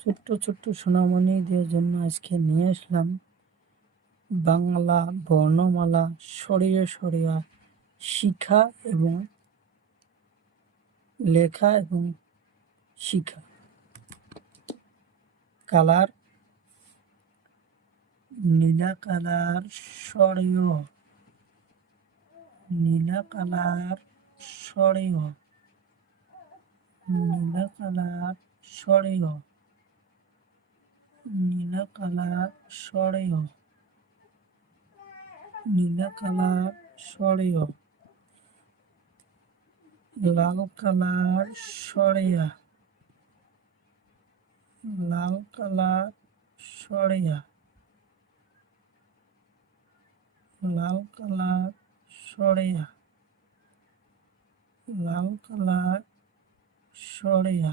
ছোট্ট ছোট্ট সোনামণিদের জন্য আজকে নিয়ে আসলাম বাংলা বর্ণমালা সরিয়ে সরিয়া শিখা এবং লেখা এবং শিখা। কালার নীলা কালার সরিয়, নীলা কালার সরিয়, নীলা কালার সরিয়, নীলা কালার সরিয়, নীলা কালার সরিয়, লাল কালার সরিয়া, লাল কালার সরিয়া, লাল কালার সরিয়া, লাল কালার সরিয়া,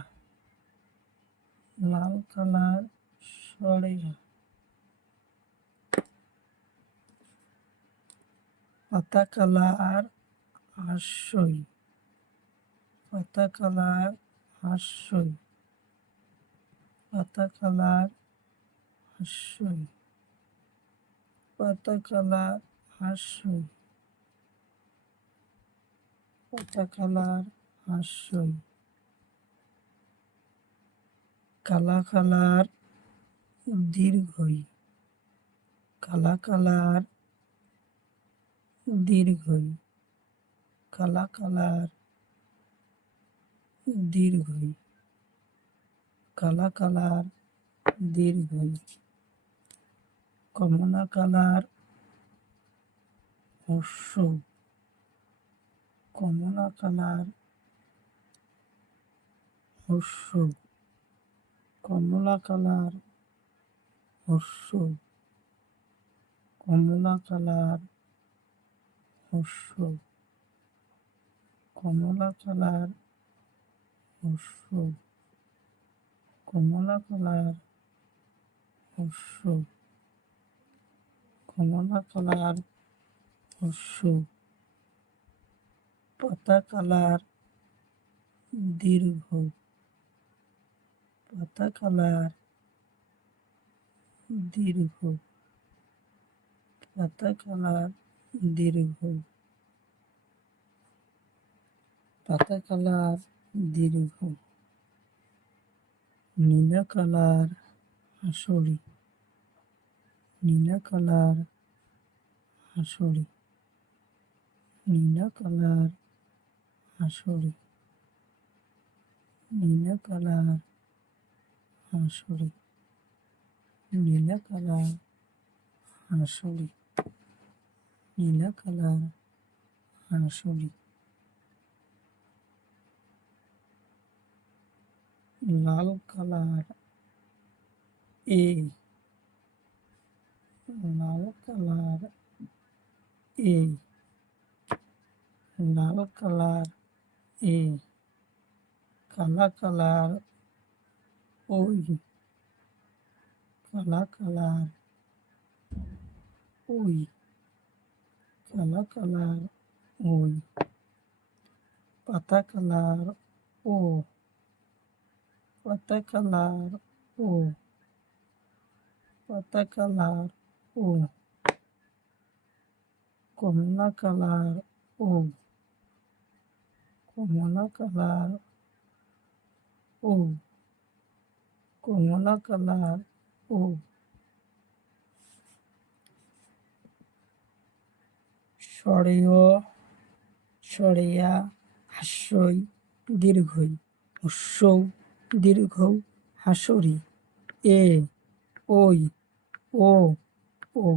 লাল কালার সরিয়া। পাতা কালার হাস্যই, পাতা কালার হাস্যই, পাতা কালার হাস্যই, পাতা কালার হাস্যই, পাতা কালার হাস্যই। কালা কালার দীর্ঘই, কালা কালার দীর্ঘই, কালা কালার দীর্ঘই, কালা কালার দীর্ঘই। কমলা কালার হর্ষ, কমলা কালার হর্ষ, কমলা কালার হর্ষ, কমলা কালার হর্ষ, কমলা কালার হর্ষ, কমলা কালার হর্ষ, কমলা কালার হর্ষ। পাতা কালার দীর্ঘ, পাতা কালার দীর্ঘ, পাতা কালার দীর্ঘ, পাতা কালার দীর্ঘ। নীলা কালার হাসরি, নীলা কালার হাসরি, নীলা কালার হাসরি, নীলা কালার হাসরি, নীলা কালার হাসরি, নীলা কালার হাসরি। লাল কালার এ, লাল কালার এ, লাল কালার এ। কালা কালার ওই, কালা কালার ওই, কালা কালার ওই। পাতা কালার ও, পাতা কালার ও, পাতা কালার ও। কমলা কালার ও, কমলা কালার ও, কমলা কালার ও। সরেয় সরেয়া হাস্যই দীর্ঘই, হস্যৌ দীর্ঘ হাসরি। এ ওই ও ও।